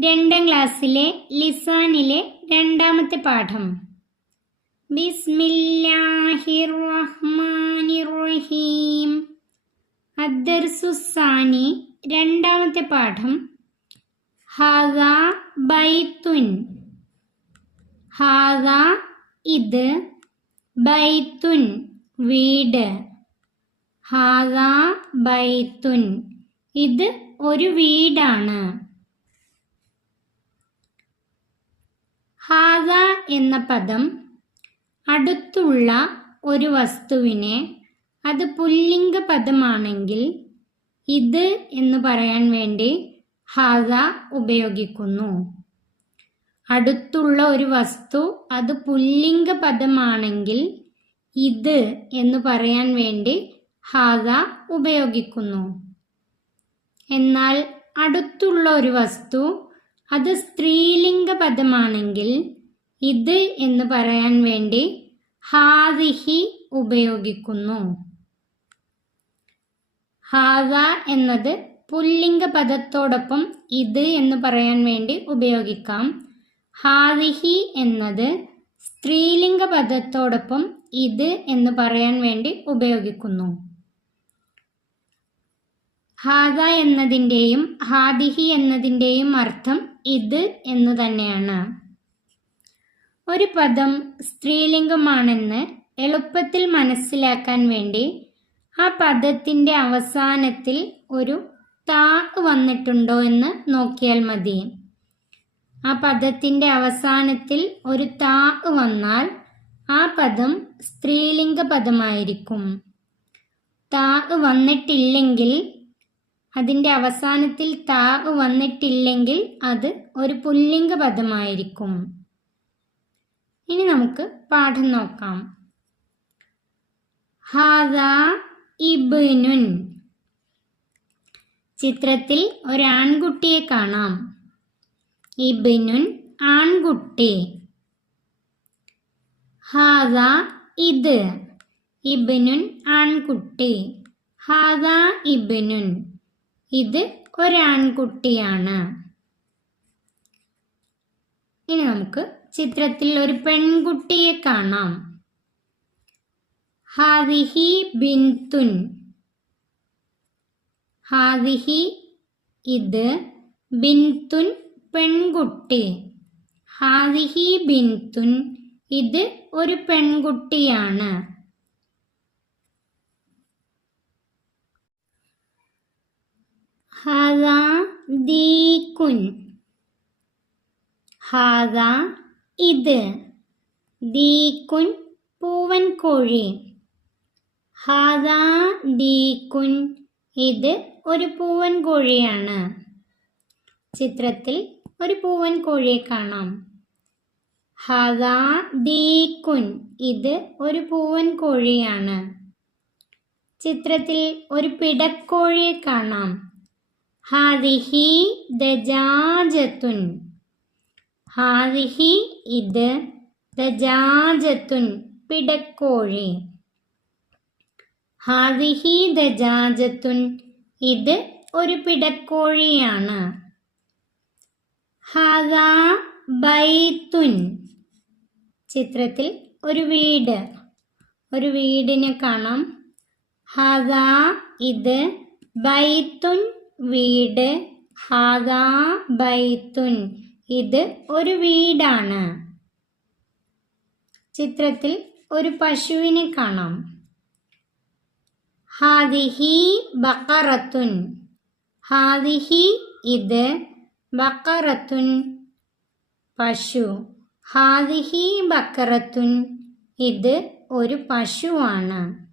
രണ്ടാം ക്ലാസ്സിലെ ലിസാനിലെ രണ്ടാമത്തെ പാഠം. ബിസ്മില്ലാഹിർ റഹ്മാനിർ റഹീം അദ്ദർസുസാനി രണ്ടാമത്തെ പാഠം. ഹാഗ ബൈത്തുൻ. ഹാഗ ഇത് ബൈത്തുൻ വീട്. ഹാഗ ബൈത്തുൻ ഇത് ഒരു വീടാണ്. ഹാഗ എന്ന പദം അടുത്തുള്ള ഒരു വസ്തുവിനെ അത് പുല്ലിംഗ പദമാണെങ്കിൽ ഇത് എന്ന് പറയാൻ വേണ്ടി ഹാഗ ഉപയോഗിക്കുന്നു. അടുത്തുള്ള ഒരു വസ്തു അത് പുല്ലിംഗ പദമാണെങ്കിൽ ഇത് എന്ന് പറയാൻ വേണ്ടി ഹാഗ ഉപയോഗിക്കുന്നു. എന്നാൽ അടുത്തുള്ള ഒരു വസ്തു അത് സ്ത്രീലിംഗ പദമാണെങ്കിൽ ഇത് എന്ന് പറയാൻ വേണ്ടി ഹാദിഹി ഉപയോഗിക്കുന്നു. ഹാദ എന്നത് പുല്ലിംഗ പദത്തോടൊപ്പം ഇത് എന്ന് പറയാൻ വേണ്ടി ഉപയോഗിക്കാം. ഹാദിഹി എന്നത് സ്ത്രീലിംഗ പദത്തോടൊപ്പം ഇത് എന്ന് പറയാൻ വേണ്ടി ഉപയോഗിക്കുന്നു. ഹാദ എന്നതിന്റെയും ഹാദിഹി എന്നതിന്റെയും അർത്ഥം ഇത് എന്നു തന്നെയാണ്. ഒരു പദം സ്ത്രീലിംഗമാണെന്ന് എളുപ്പത്തിൽ മനസ്സിലാക്കാൻ വേണ്ടി ആ പദത്തിന്റെ അവസാനത്തിൽ ഒരു താ വന്നിട്ടുണ്ടോ എന്ന് നോക്കിയാൽ മതി. ആ പദത്തിന്റെ അവസാനത്തിൽ ഒരു താ വന്നാൽ ആ പദം സ്ത്രീലിംഗ പദമായിരിക്കും. താ വന്നിട്ടില്ലെങ്കിൽ അതിന്റെ അവസാനത്തിൽ താ വന്നിട്ടില്ലെങ്കിൽ അത് ഒരു പുല്ലിംഗ പദമായിരിക്കും. ഇനി നമുക്ക് പാഠം നോക്കാം. ഹാദ ഇബ്നുൻ. ചിത്രത്തിൽ ഒരു ആൺകുട്ടിയെ കാണാം. ഇബ്നുൻ ആൺകുട്ടി. ഹാദ ഇത്. ഇബ്നുൻ ആൺകുട്ടി. ഹാദ ഇബ്നുൻ. ഇത് ഒരാൺകുട്ടിയാണ്. ഇനി നമുക്ക് ചിത്രത്തിൽ ഒരു പെൺകുട്ടിയെ കാണാം. ഹാദിഹി ബിന്തുൻ ഹാദിഹി ഇത് ബിന്തുൻ പെൺകുട്ടി. ഹാദിഹി ബിന്തുൻ ഇത് ഒരു പെൺകുട്ടിയാണ്. ഹാദ ദീക്കുൻ ഹാദ ഇത്. ദീക്കുൻ പൂവൻ കോഴി ഹാദ ദീക്കുൻ ഇത് ഒരു പൂവൻ കോഴിയാണ് ചിത്രത്തിൽ ഒരു പൂവൻ കോഴിയെ കാണാം. ഹാദ ദീക്കുൻ ഇത് ഒരു പൂവൻ കോഴിയാണ് ചിത്രത്തിൽ ഒരു പിടക്കോഴിയെ കാണാം. ഹാദിഹി ദജാജത്തുൻ. ഹാദിഹി ഇത് ദജാജത്തുൻ പിടക്കോഴി. ഹാദിഹി ദജാജത്തുൻ ഇത് ഒരു പിടക്കോഴിയാണ്. ഹാദാ ബൈത്തുൻ. ചിത്രത്തിൽ ഒരു വീട്. ഒരു വീടിനെ കാണാം. ഹാദാ ഇത് ബൈത്തുൻ വീട് ഹാദാ ബൈത്തുൻ ഇത് ഒരു വീടാണ്. ചിത്രത്തിൽ ഒരു പശുവിനെ കാണാം. ഹാദിഹി ബക്കറത്തുൻ ഹാദിഹി ഇത് ബക്കറത്തുൻ പശു. ഹാദിഹി ബക്കറത്തുൻ ഇത് ഒരു പശുവാണ്.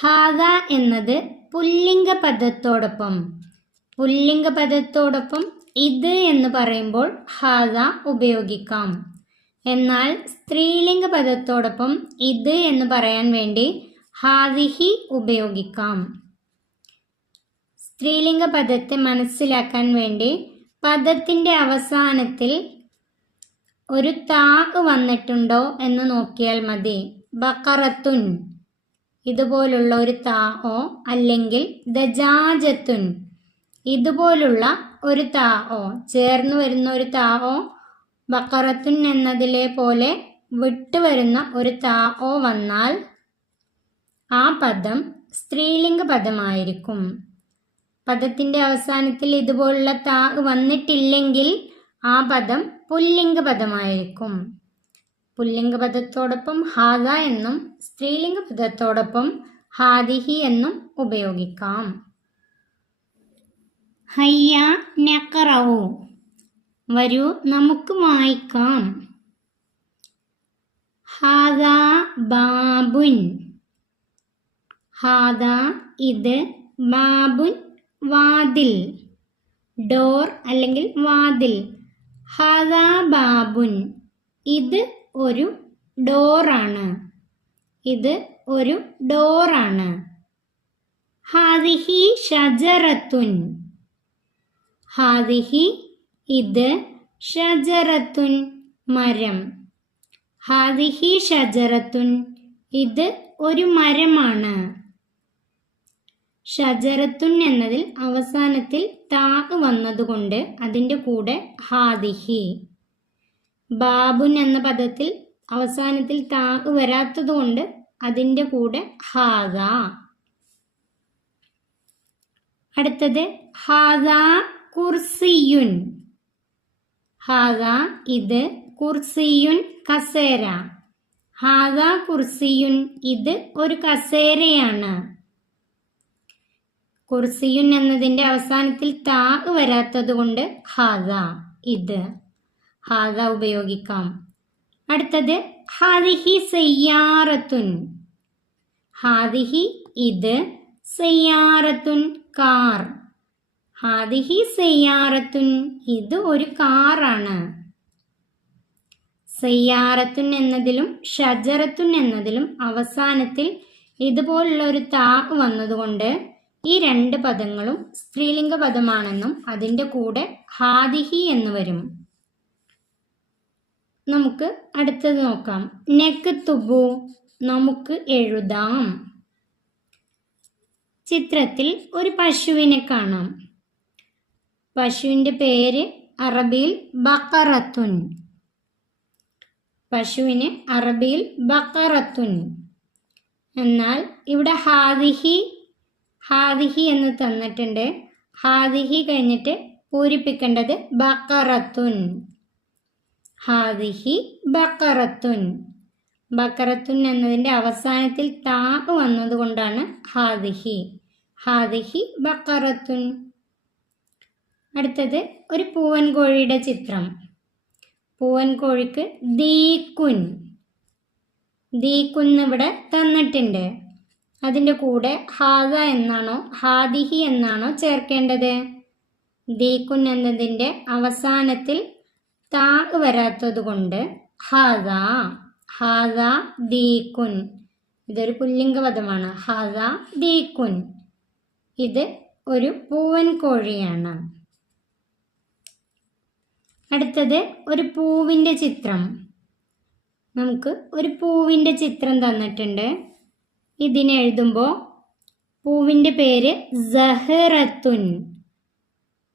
ഹാദ എന്നത് പുല്ലിംഗ പദത്തോടൊപ്പം. പുല്ലിംഗ പദത്തോടൊപ്പം ഇത് എന്ന് പറയുമ്പോൾ ഹാഗ ഉപയോഗിക്കാം. എന്നാൽ സ്ത്രീലിംഗ പദത്തോടൊപ്പം ഇത് എന്ന് പറയാൻ വേണ്ടി ഹാദിഹി ഉപയോഗിക്കാം. സ്ത്രീലിംഗ പദത്തെ മനസ്സിലാക്കാൻ വേണ്ടി പദത്തിന്റെ അവസാനത്തിൽ ഒരു താ വന്നിട്ടുണ്ടോ എന്ന് നോക്കിയാൽ മതി. ബക്കറത്തുൻ. ഇതുപോലുള്ള ഒരു താ ഓ അല്ലെങ്കിൽ ദജാജത്തുൻ ഇതുപോലുള്ള ഒരു താ ഓ ചേർന്ന് വരുന്ന ഒരു താ ഓ ബക്കറത്തുൻ എന്നതിലെ പോലെ വിട്ടുവരുന്ന ഒരു താ ഓ വന്നാൽ ആ പദം സ്ത്രീലിംഗ പദമായിരിക്കും. പദത്തിന്റെ അവസാനത്തിൽ ഇതുപോലുള്ള താ വന്നിട്ടില്ലെങ്കിൽ ആ പദം പുല്ലിംഗ പദമായിരിക്കും. പുല്ലിംഗ പദത്തോടൊപ്പം ഹാദ എന്നും സ്ത്രീലിംഗ പദത്തോടൊപ്പം ഹാദിഹി എന്നും ഉപയോഗിക്കാം. ഹയ്യ നക്കറവു വരൂ നമുക്ക് വായിക്കാം. ഹാദ ബാബുൻ. ഹാദ ഇത് ബാബുൻ വാതിൽ. ഡോർ അല്ലെങ്കിൽ വാതിൽ. ഹാദ ബാബുൻ. ഇത് ഒരു ഡോറാണ്. ഇത് ഒരു ഡോറാണ്. ഹാദിഹി ഷജറത്തുൻ. ഹാദിഹി ഇത് ഷജറത്തുൻ മരം. ഹാദിഹി ഷജറത്തുൻ ഇത് ഒരു മരമാണ്. ഷജറത്തുൻ എന്നതിൽ അവസാനത്തിൽ താക് വന്നതുകൊണ്ട് അതിന്റെ കൂടെ ഹാദിഹി. ബാബുൻ എന്ന പദത്തിൽ അവസാനത്തിൽ താഗ് വരാത്തതുകൊണ്ട് അതിന്റെ കൂടെ ഹാദ അടുത്തത് ഹാദ കുർസിയുൻ. ഹാദ ഇത് കുർസിയുൻ കസേര. ഹാദ കുർസിയുൻ ഇത് ഒരു കസേരയാണ്. കുർസിയുൻ എന്നതിന്റെ അവസാനത്തിൽ താ വരാത്തത് കൊണ്ട് ഹാദ ഇത്. ഹാദ ഉപയോഗിക്കാം. അടുത്തത് ഹാദിഹി സയ്യാറത്തുൻ. ഹാദിഹി ഇത് സയ്യാറത്തുൻ കാർ. ഹാദിഹി സയ്യാറത്തുൻ ഇത് ഒരു കാറാണ്. സയ്യാറത്തുൻ എന്നതിലും ഷജറത്തുൻ എന്നതിലും അവസാനത്തിൽ ഇതുപോലുള്ള ഒരു താ വന്നതുകൊണ്ട് ഈ രണ്ട് പദങ്ങളും സ്ത്രീലിംഗ പദമാണെന്നും അതിന്റെ കൂടെ ഹാദിഹി എന്ന് വരും. നമുക്ക് അടുത്തത് നോക്കാം. നെക്ക് തുബു നമുക്ക് എഴുതാം. ചിത്രത്തിൽ ഒരു പശുവിനെ കാണാം. പശുവിന്റെ പേര് അറബിയിൽ ബക്കറത്തുൻ. പശുവിന് അറബിയിൽ ബക്കറത്തുൻ. എന്നാൽ ഇവിടെ ഹാദിഹി ഹാദിഹി എന്ന് തന്നിട്ടുണ്ട്. ഹാദിഹി കഴിഞ്ഞിട്ട് പൂരിപ്പിക്കേണ്ടത് ബക്കറത്തുൻ. ഹാദിഹി ബക്കറത്തുൻ. ബക്കറത്തുൻ എന്നതിന്റെ അവസാനത്തിൽ താപ് വന്നതുകൊണ്ടാണ് ഹാദിഹി. ഹാദിഹി ബക്കറത്തുൻ. അടുത്തത് ഒരു പൂവൻ കോഴിയുടെ ചിത്രം. പൂവൻ കോഴിക്ക് ദീക്കുൻ ദീക്കുന്ന് ഇവിടെ തന്നിട്ടുണ്ട്. അതിന്റെ കൂടെ ഹാദ എന്നാണോ ഹാദിഹി എന്നാണോ ചേർക്കേണ്ടത്? ദീക്കുൻ എന്നതിന്റെ അവസാനത്തിൽ താ വരാത്തത് കൊണ്ട് ഹാദ ഹാദ ദീക്കുൻ ഇതൊരു പുല്ലിംഗ പദമാണ്. ഹാദ ഇത് ഒരു പൂവൻ കോഴിയാണ്. അടുത്തത് ഒരു പൂവിന്റെ ചിത്രം. നമുക്ക് ഒരു പൂവിന്റെ ചിത്രം തന്നിട്ടുണ്ട്. ഇതിനെഴുതുമ്പോൾ പൂവിന്റെ പേര് സഹറത്തുൻ.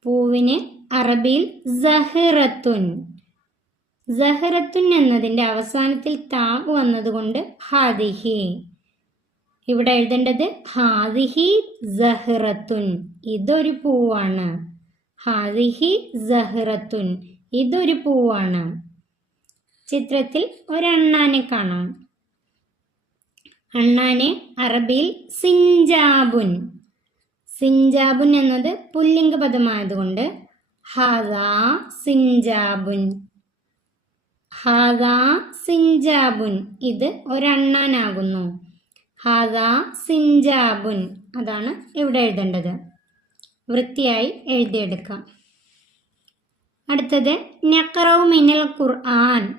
പൂവിന് അറബിയിൽ സഹറത്തുൻ. സഹറത്തുൻ എന്നതിന്റെ അവസാനത്തിൽ താവ് വന്നതുകൊണ്ട് ഹാദിഹി. ഇവിടെ എഴുതേണ്ടത് ഹാദിഹി സഹറത്തുൻ. ഇതൊരു പൂവാണ്. ഹാദിഹി സഹറത്തുൻ. ഇതൊരു പൂവാണ്. ചിത്രത്തിൽ ഒരണ്ണാനെ കാണാം. അണ്ണാനെ അറബിയിൽ സിഞ്ചാബുൻ. സിഞ്ചാബുൻ എന്നത് പുല്ലിംഗ പദമായതുകൊണ്ട് ഹാദാ സിഞ്ചാബുൻ ഹാദാ സിഞ്ചാബുൻ ഇത് ഒരണ്ണാനാകുന്നു. ഹാദാ സിഞ്ചാബുൻ അതാണ് ഇവിടെ എഴുതേണ്ടത്. വൃത്തിയായി എഴുതിയെടുക്കാം. അടുത്തത് നക്കറവ് മിനൽ ഖുർആൻ.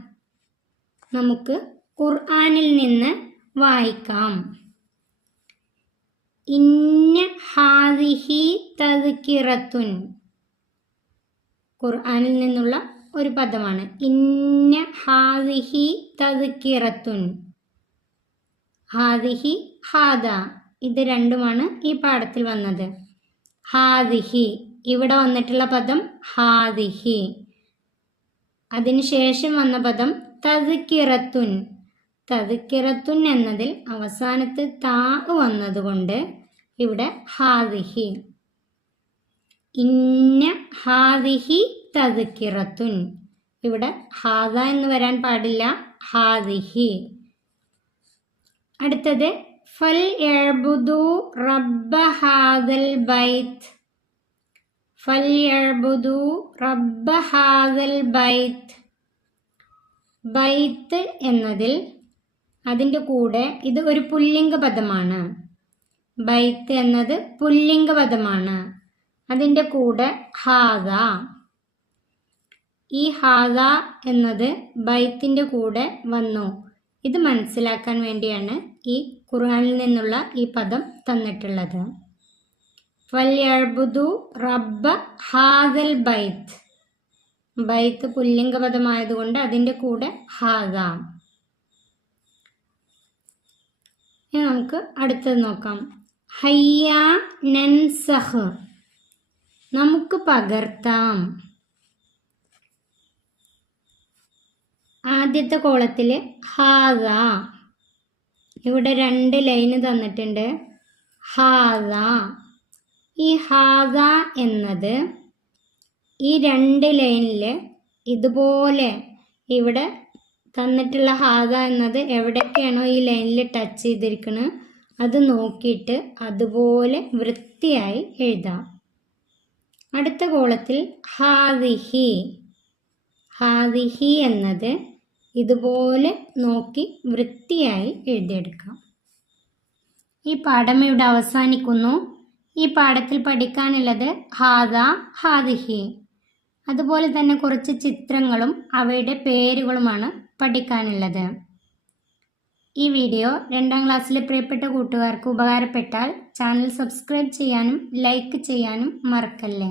നമുക്ക് ഖുർആനിൽ നിന്ന് വായിക്കാം. ഇന്ന ഹാദിഹി തദ്കിറത്തുൻ ഖുർആനിൽ നിന്നുള്ള ഒരു പദമാണ്. ഇന്ന ഹാദിഹി തദ്ക്കിറത്തുൻ ഹാദിഹി ഹാദ. ഇത് രണ്ടുമാണ് ഈ പാഠത്തിൽ വന്നത്. ഹാദിഹി. ഇവിടെ വന്നിട്ടുള്ള പദം ഹാദിഹി. അതിനുശേഷം വന്ന പദം തദ്ക്കിറത്തുൻ തദ്ക്കിറത്തുൻ എന്നതിൽ അവസാനത്ത് താ വന്നതുകൊണ്ട് ഇവിടെ ഹാദിഹി. ഇന്ന ഹാദിഹി തദ്ക്കിറത്തുൻ ഇവിടെ ഹാദ എന്ന് വരാൻ പാടില്ല. ഹാദിഹി. അടുത്തത് ഫൽ യഅ്ബുദു റബ്ബ ഹാദൽ ബൈത്ത്. ഫൽ യഅ്ബുദു റബ്ബ ഹാദൽ ബൈത്ത്. ബൈത്ത് എന്നതിൽ അതിന്റെ കൂടെ ഇത് ഒരു പുല്ലിംഗ പദമാണ്. ബൈത്ത് എന്നത് പുല്ലിംഗ പദമാണ്. അതിന്റെ കൂടെ ഹാദ. ഈ ഹാദ എന്നത് ബൈത്തിന്റെ കൂടെ വന്നു. ഇത് മനസ്സിലാക്കാൻ വേണ്ടിയാണ് ഈ ഖുർആനിൽ നിന്നുള്ള ഈ പദം തന്നിട്ടുള്ളത്. ഫല്യഴ്ബുദു റബ്ബ ഹാദൽ ബൈത്ത്. ബൈത്ത് പുല്ലിംഗപദമായതുകൊണ്ട് അതിന്റെ കൂടെ ഹാദ. ഇനി നമുക്ക് അടുത്തത് നോക്കാം. ഹയ്യ നൻസഹ്. നമുക്ക് പകർത്താം. ആദ്യത്തെ കോളത്തിൽ ഹാദ ഇവിടെ രണ്ട് ലൈന് തന്നിട്ടുണ്ട്. ഹാദ ഈ ഹാദ എന്നത് ഈ രണ്ട് ലൈനിൽ ഇതുപോലെ ഇവിടെ തന്നിട്ടുള്ള ഹാദ എന്നത് എവിടെയൊക്കെയാണോ ഈ ലൈനിൽ ടച്ച് ചെയ്തിരിക്കുന്നത് അത് നോക്കിയിട്ട് അതുപോലെ വൃത്തിയായി എഴുതാം. അടുത്ത കോളത്തിൽ ഹാദിഹി. ഹാദിഹി എന്നത് ഇതുപോലെ നോക്കി വൃത്തിയായി എഴുതിയെടുക്കാം. ഈ പാഠം ഇവിടെ അവസാനിക്കുന്നു. ഈ പാഠത്തിൽ പഠിക്കാനുള്ളത് ഹാദ ഹാദിഹി. അതുപോലെ തന്നെ കുറച്ച് ചിത്രങ്ങളും അവയുടെ പേരുകളുമാണ് പഠിക്കാനുള്ളത്. ഈ വീഡിയോ രണ്ടാം ക്ലാസ്സിലെ പ്രിയപ്പെട്ട കൂട്ടുകാർക്ക് ഉപകാരപ്പെട്ടാൽ ചാനൽ സബ്സ്ക്രൈബ് ചെയ്യാനും ലൈക്ക് ചെയ്യാനും മറക്കല്ലേ?